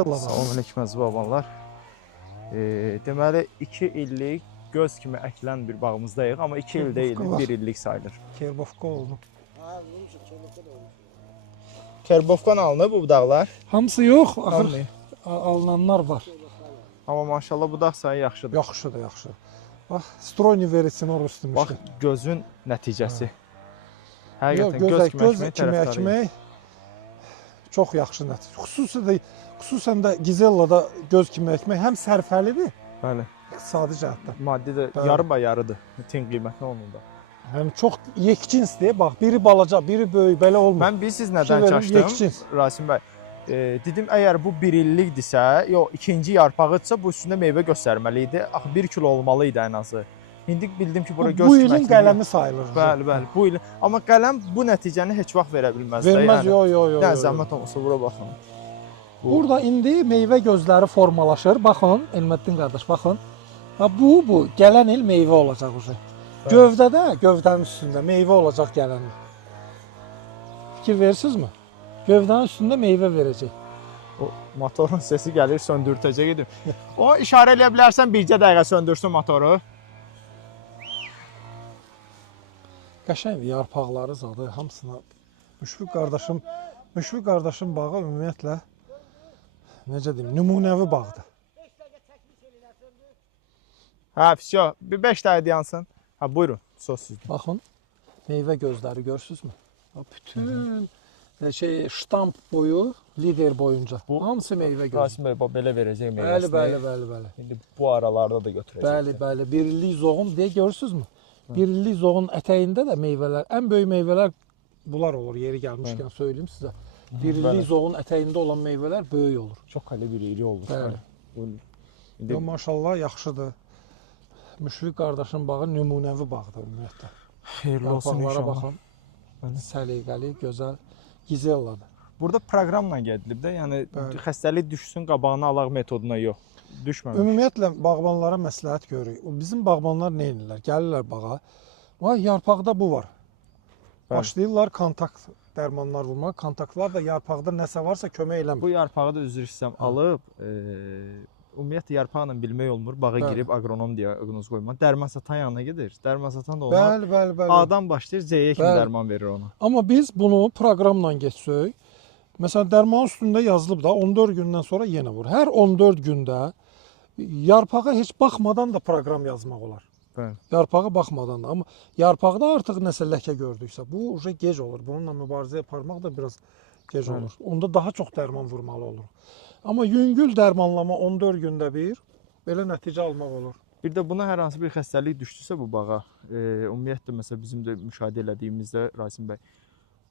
Salamünaleyküm əziz babalar. Deməli 2 illik göz kimi əkilən bir bağımızdayıq, amma 2 il deyil, 1 illik sayılır. Kerbovka oldu. Kerbovkan alınıb bu budaqlar. Hamısı yox, axır Hamı. alınanlar var. Amma maşallah budaq sayı yaxşıdır. Yaxşıdır, yaxşıdır. Bax, stroni verisini orada üstündə. Bax gözün nəticəsi. Yox, Həqiqətən göz kimi kimi əkmək əkmək çox yaxşı nəticə. Xüsusən də Gizellada göz kimi əkmək həm sərfəlidir, Bəli. iqtisadi cəhətdən. Maddi də Bəli. yarı-yarıdır. Tin qiyməti onun da. Yəni çox yekcinsdir. Bax, biri balaca, biri böyük, belə olmur. Mən bilirsiniz nədən çaşdım? Yekcins. Rasim bəy. Dedim əgər bu 1 illikdirsə, yox ikinci yarpağıdsa bu üstündə meyvə göstərməli idi. Axı 1 kilo olmalı idi ən azı. İndi bildim ki, bura göz Bu kimi ilin əkilib. qələmi sayılır. Bəli, bəli. Bu il. Amma qələm bu nəticəni heç vaxt verə bilməz də. Verməz, yox. Nə zəhmət olmasa bura baxın. Burada indi meyvə gözləri formalaşır. Baxın, Elməddin qardaş, baxın. Bu gələn il meyvə olacaq ucu. Gövdədə, gövdənin üstündə meyvə olacaq gələn il. Fikir verirsinizmi? Gövdənin üstündə meyvə verəcək. O motorun sesi gəlir, söndürtəcək idim. O işarə eləyə bilərsən bircə dəqiqə söndürsün motoru. Qəşəng yarpaqları zadı hamısına. Müşfiq qardaşım bağı ümumiyyətlə necə deyim, nümunəvi bağdır. Hə, fisyo. Bir 5 dəqiqə yansın. Ha, buyurun. Söz sizdə. Baxın, meyvə gözləri görürsünüzmü? Bütün ştamp boyu, lider boyunca. Hamısı meyvə gözü. Rasim bəy, belə verəcək meyvəsini. Bəli. İndi bu aralarda da götürəcək. Bəli. Bir illik zoğun deyə görürsünüzmü? Bir illik zoğun ətəyində də meyvələr, ən böyük meyvələr bunlar olur, yeri gəlmişkən söyleyeyim sizə. Bir illik zoğun ətəyində olan meyvələr böyük olur. Çox kalibre iri olur. Bəli. Maşallah yaxşıdır. Müşfiq qardaşın bağı nümunəvi bağdır ümumiyyətlə. Xeyirli olsun Yarpaqlara inşallah. baxın. Səliqəli, gözəl, Gizelladır. Burada proqramla gedilib də, yəni xəstəlik düşsün qabağını alaq metoduna yox. Düşməmiş. Ümumiyyətlə bağbanlara məsləhət görürük. Bizim bağbanlar nə edirlər? Gəlirlər bağa. Vay, yarpaqda bu var. Başlayırlar kontakt dərmanlar vurmaq. Kontaktlar da yarpaqda nəsə varsa kömək eləmir. Bu yarpağı da üzr istəyirəm alıb, ümumiyyətlə yarpaqla bilmək olmur. Bağa girib agronom diaqnoz qoymaq. Dərman satan yanına gedir. Dərman satan da ona Bəli. A'dan başlayır, Z-yə kimi dərman verir ona. Amma biz bunu proqramla geçsək, məsələn dərmanın üstündə yazılıb da 14 gündən sonra yenə vur. Hər 14 gündə yarpağa heç baxmadan da proqram yazmaq olar. Bəli. Yarpağa baxmadan da. Amma yarpaqda artıq nəsə ləkə gördüksə, bu uje gec olur. Bununla mübarizə aparmaq da biraz gec olur. Onda daha çox dərman vurmalı olur. Amma yüngül dərmanlama 14 gündə bir belə nəticə almaq olur. Bir də buna hər hansı bir xəstəlik düşdüsə bu bağa, ümumiyyətlə məsələn bizim də müşahidə elədiyimizdə Rasim bəy,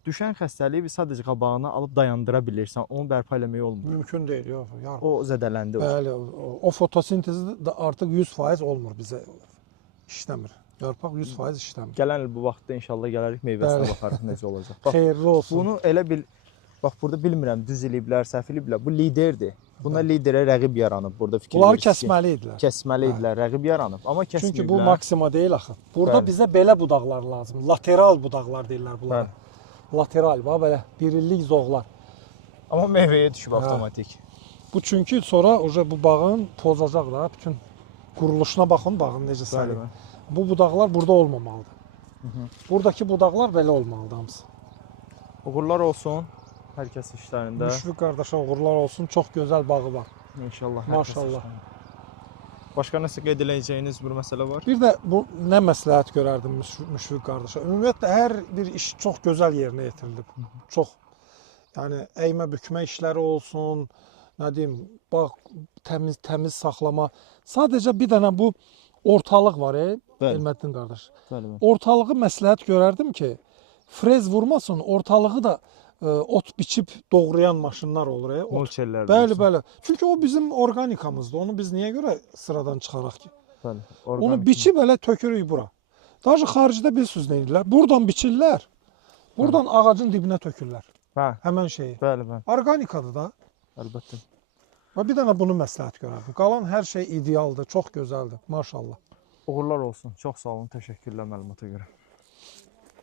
düşən xəstəliyi sadəcə qabağına alıb dayandıra bilirsən, onu bərpa eləmək olmur. Mümkün deyil, yox. O zədələndi. Bəli, o fotosintezi də artıq 100% olmur bizə. İşləmir. Yarpaq 100% işləmir. Gələn il bu vaxtda inşallah gələrik meyvəsinə baxarıq necə olacaq. Bax, xeyirli olsun. bunu elə bil, bax burada bilmirəm düz eləyiblər, səhv eləyiblər. Bu liderdir. Buna liderə rəqib yaranıb burada fikir Bunları verirsiniz. kəsməli idilər. Kəsməli idilər, rəqib yaranıb, amma kəsməyiblər. Çünki bu maksima deyil axı. Burada bizə belə budaqlar lazım. Lateral budaqlar deyirlər bunlara. Lateral, bax belə bir illik zoğlar. Amma meyvəyə düşüb avtomatik. Bu çünki sonra bu bağın pozacaq da bütün quruluşuna baxın, bağın necə səlir. Bu budaqlar burada olmamalıdır. Buradakı budaqlar belə olmalıdır hamısı. Uğurlar olsun hər kəs işlərində. Müşfiq qardaşa uğurlar olsun. Çox gözəl bağı var. İnşallah. Maşallah. Başqa nəsə qeyd edəcəyiniz bir məsələ var? Bir də bu nə məsləhət görərdim Müşfiq qardaşa? Ümumiyyətlə hər bir iş çox gözəl yerinə yetirilib. Çox. Yəni əymə bükmə işləri olsun, nə deyim, bağ təmiz saxlama. Sadəcə bir dənə bu ortalıq var, Elməddin qardaş. Bəli. Ortalığı məsləhət görərdim ki, frez vurmasın, ortalığı da ot biçib doğrayan maşınlar olur. Mulçerlər. Bəli. Çünki o bizim organikamızdır. Onu biz niyə görə sıradan çıxaraq ki? Bəli. Onu biçib elə tökürük bura. Daha xaricdə bilirsiniz nə edirlər? Buradan biçirlər. Buradan ağacın dibinə tökürlər. Hə. Həmən şeyi. Bəli. Organikadır da. Əlbəttə. Və bir dənə bunu məsləhət görərdim. Qalan hər şey idealdır, çox gözəldir. Maşallah. Uğurlar olsun. Çox sağ olun. Təşəkkürlər məlumata görə.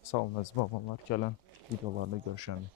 Sağ olun əziz babalar. Gələn videolarda görüşərik.